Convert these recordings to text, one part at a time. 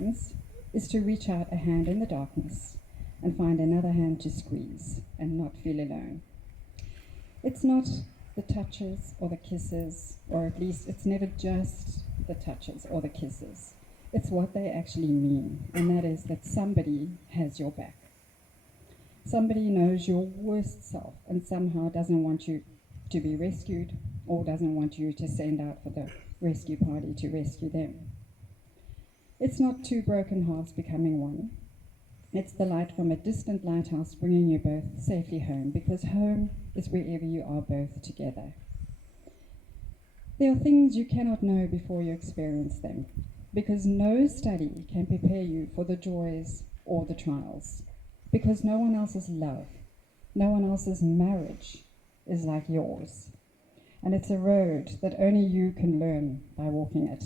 sometimes is to reach out a hand in the darkness and find another hand to squeeze and not feel alone. It's not the touches or the kisses, or at least it's never just the touches or the kisses. It's what they actually mean, and that is that somebody has your back. Somebody knows your worst self and somehow doesn't want you to be rescued or doesn't want you to send out for the rescue party to rescue them. It's not two broken hearts becoming one. It's the light from a distant lighthouse bringing you both safely home, because home is wherever you are both together. There are things you cannot know before you experience them, because no study can prepare you for the joys or the trials, because no one else's love, no one else's marriage is like yours. And it's a road that only you can learn by walking it,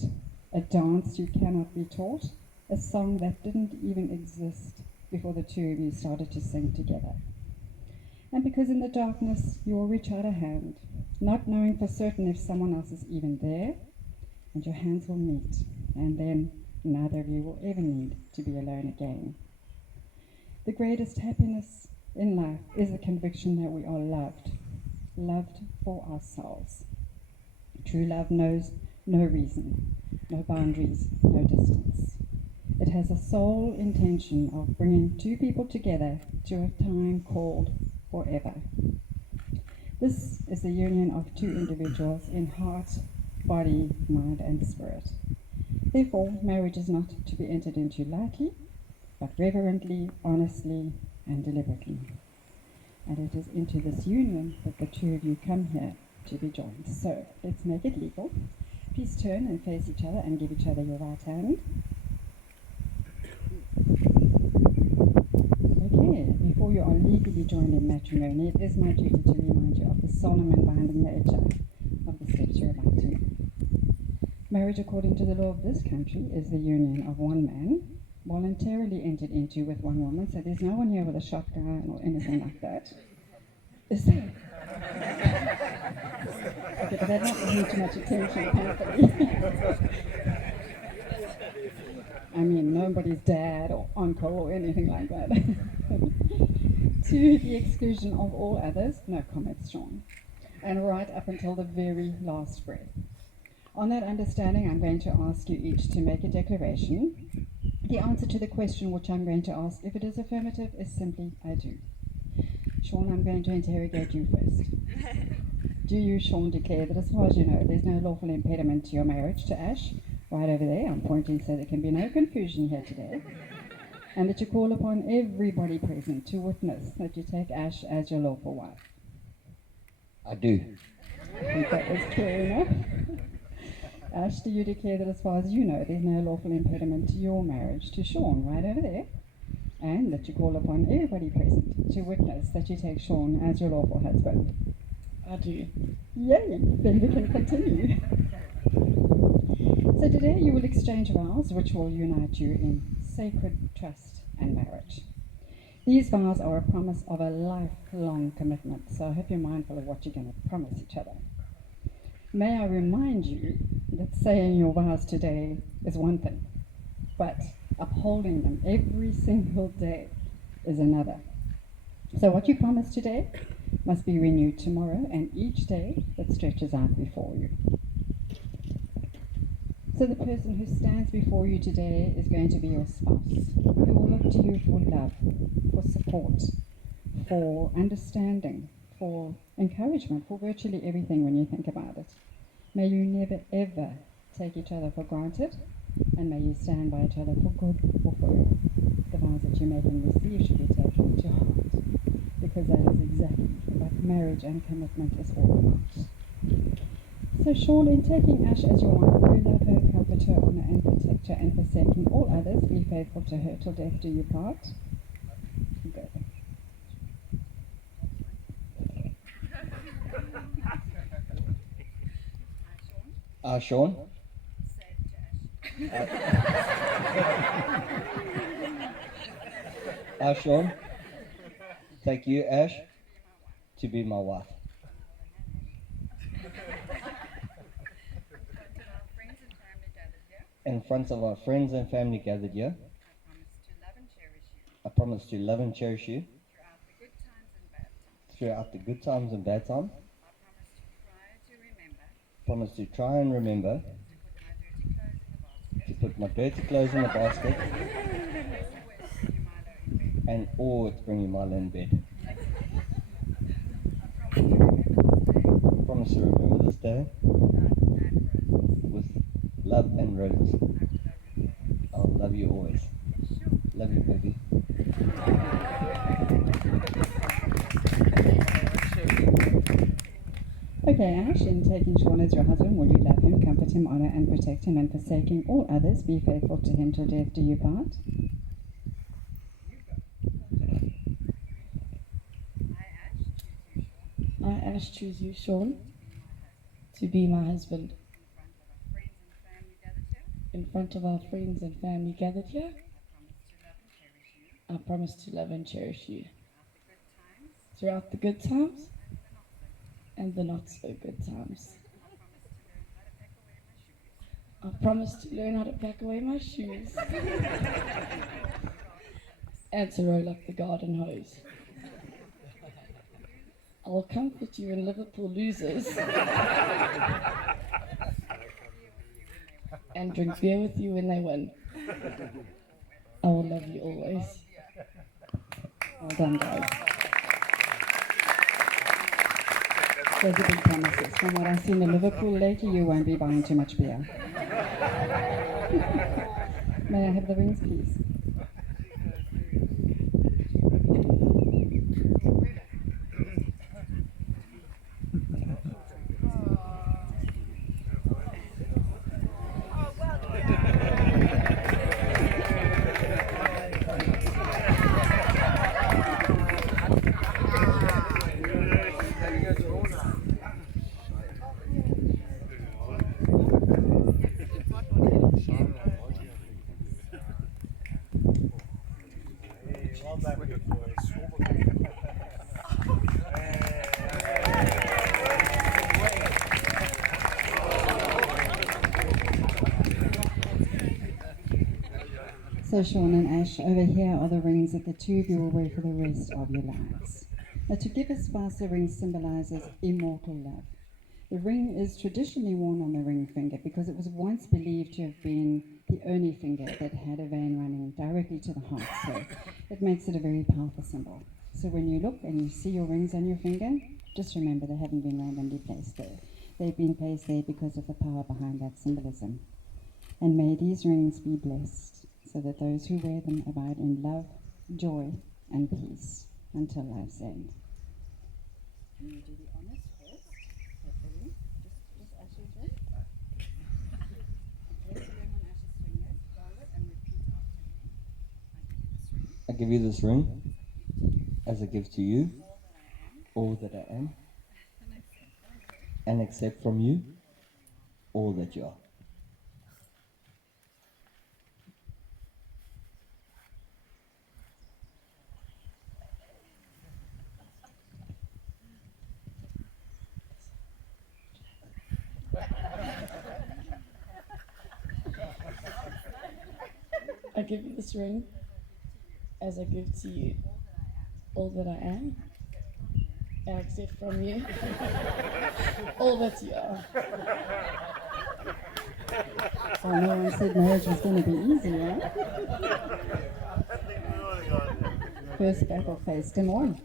a dance you cannot be taught, a song that didn't even exist before the two of you started to sing together. And because in the darkness you will reach out a hand, not knowing for certain if someone else is even there, and your hands will meet, and then neither of you will ever need to be alone again. The greatest happiness in life is the conviction that we are loved, loved for ourselves. True love knows no reason, no boundaries, no distance. It has a sole intention of bringing two people together to a time called forever. This is the union of two individuals in heart, body, mind, and spirit. Therefore, marriage is not to be entered into lightly, but reverently, honestly, and deliberately. And it is into this union that the two of you come here to be joined. So, let's make it legal. Please turn and face each other and give each other your right hand. Okay, before you are legally joined in matrimony, it is my duty to remind you of the solemn and binding nature of the steps you're about to make. Marriage, according to the law of this country, is the union of one man, voluntarily entered into with one woman, so there's no one here with a shotgun or anything like that. Is there? Okay, but that not need too much attention, thankfully. I mean, nobody's dad or uncle or anything like that. To the exclusion of all others, no comments, Shaun. And right up until the very last breath. On that understanding, I'm going to ask you each to make a declaration. The answer to the question which I'm going to ask, if it is affirmative, is simply, I do. Shaun, I'm going to interrogate you first. Do you, Shaun, declare that as far as you know, there's no lawful impediment to your marriage to Ash? Right over there, I'm pointing so there can be no confusion here today. And that you call upon everybody present to witness that you take Ash as your lawful wife? I do. I think that was clear enough. Ash, do you declare that as far as you know, there's no lawful impediment to your marriage to Shaun, right over there? And that you call upon everybody present to witness that you take Shaun as your lawful husband? I do. Yay! Then we can continue. So today you will exchange vows which will unite you in sacred trust and marriage. These vows are a promise of a lifelong commitment, so I hope you're mindful of what you're going to promise each other. May I remind you that saying your vows today is one thing, but upholding them every single day is another. So what you promise today must be renewed tomorrow and each day that stretches out before you. So the person who stands before you today is going to be your spouse, who will look to you for love, for support, for understanding, for encouragement, for virtually everything when you think about it. May you never ever take each other for granted, and may you stand by each other for good or for ill. The vows that you make and receive should be taken to heart, because that is exactly what marriage and commitment is all about. So Shaun, in taking Ash as your wife, will you love her, comfort her, honour and protect her, and forsaking all others, be faithful to her till death do you part? Go. Shaun? Shaun, take you, Ash, to be my wife. in front of our friends and family gathered here, I promise to love and cherish you throughout the good times and bad times. Promise to try and remember to put my dirty clothes in the basket and always bring you Milo in bed. Promise to remember this day with love and roses. I'll love you always. Love you, baby. Okay, Ash, in taking Shaun as your husband, will you love him, comfort him, honour and protect him, and forsaking all others, be faithful to him till death do you part? I, Ash, choose you, Shaun, to be my husband. In front of our friends and family gathered here, I promise to love and cherish you throughout the good times and the not so good times. I promise to learn how to pack away my shoes and to roll up the garden hose. I will comfort you when Liverpool loses and drink beer with you when they win. I will love you always. Well done, guys. Those are big promises. From what I've seen in Liverpool lately, you won't be buying too much beer. May I have the rings, please? So Shaun and Ash, over here are the rings that the two of you will wear for the rest of your lives. Now, to give a spouse a ring symbolizes immortal love. The ring is traditionally worn on the ring finger because it was once believed to have been the only finger that had a vein running directly to the heart, so it makes it a very powerful symbol. So when you look and you see your rings on your finger, just remember they haven't been randomly placed there. They've been placed there because of the power behind that symbolism. And may these rings be blessed, so that those who wear them abide in love, joy, and peace until life's end. Can you do the honors first? Take the ring. Just Ash's ring. Place the ring on Ash's finger, hold it, and repeat after me. I give you this ring. I give you this ring as a gift to you, all that I am, and accept from you all that you are. I give you this ring as a gift to you, all that I am, and accept from you all that you are. Well, no one said marriage was going to be easy, right? First battle faced and won.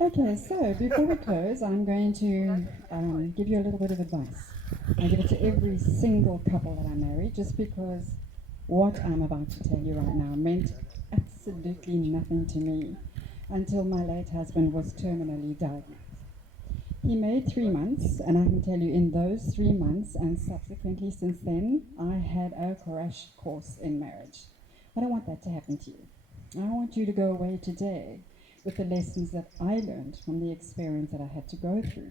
Okay, so before we close, I'm going to give you a little bit of advice. I give it to every single couple that I marry, just because what I'm about to tell you right now meant absolutely nothing to me until my late husband was terminally diagnosed. He made 3 months, and I can tell you in those 3 months and subsequently since then, I had a crash course in marriage. I don't want that to happen to you. I want you to go away today with the lessons that I learned from the experience that I had to go through,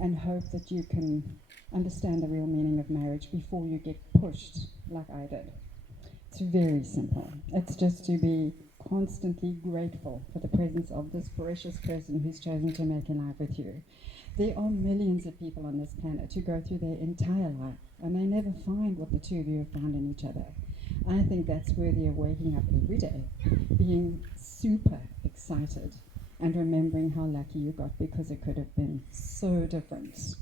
and hope that you can understand the real meaning of marriage before you get pushed like I did. It's very simple. It's just to be constantly grateful for the presence of this precious person who's chosen to make a life with you. There are millions of people on this planet who go through their entire life and they never find what the two of you have found in each other. I think that's worthy of waking up every day, being super excited and remembering how lucky you got because it could have been so different.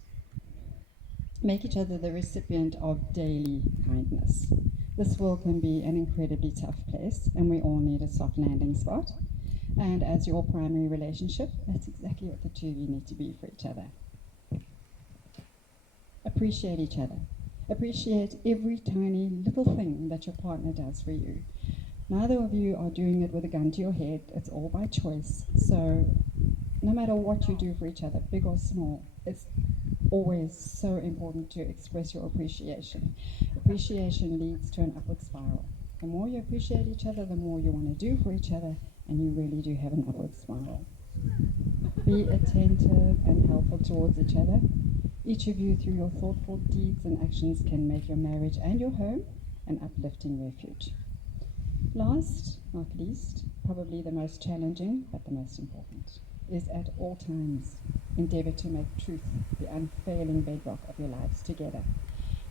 Make each other the recipient of daily kindness. This world can be an incredibly tough place, and we all need a soft landing spot. And as your primary relationship, that's exactly what the two of you need to be for each other. Appreciate each other. Appreciate every tiny little thing that your partner does for you. Neither of you are doing it with a gun to your head. It's all by choice. So no matter what you do for each other, big or small, it's always so important to express your appreciation. Appreciation leads to an upward spiral. The more you appreciate each other, the more you want to do for each other, and you really do have an upward spiral. Be attentive and helpful towards each other. Each of you, through your thoughtful deeds and actions, can make your marriage and your home an uplifting refuge. Last, not least, probably the most challenging, but the most important, is at all times endeavour to make truth the unfailing bedrock of your lives together.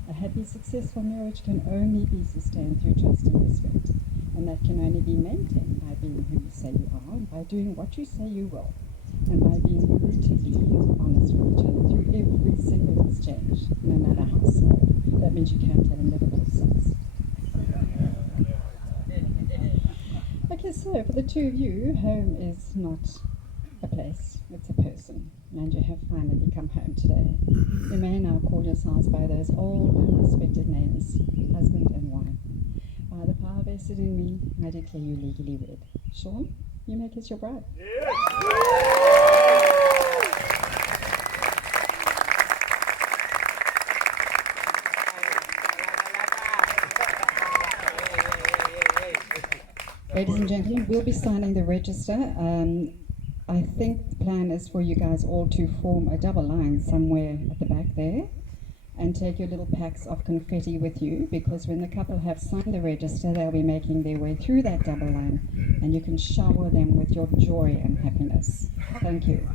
A happy, successful marriage can only be sustained through trust and respect, and that can only be maintained by being who you say you are, by doing what you say you will, and by being brutally honest with each other through every single exchange, no matter how small. That means you can't tell livable sums. Okay, so for the two of you, home is not a place, it's a person, and you have finally come home today. You may now call yourselves by those old and respected names, husband and wife. By the power vested in me, I declare you legally wed. Shaun, you may kiss your bride. Ladies and gentlemen, we'll be signing the register. I think the plan is for you guys all to form a double line somewhere at the back there and take your little packs of confetti with you, because when the couple have signed the register, they'll be making their way through that double line, and you can shower them with your joy and happiness. Thank you.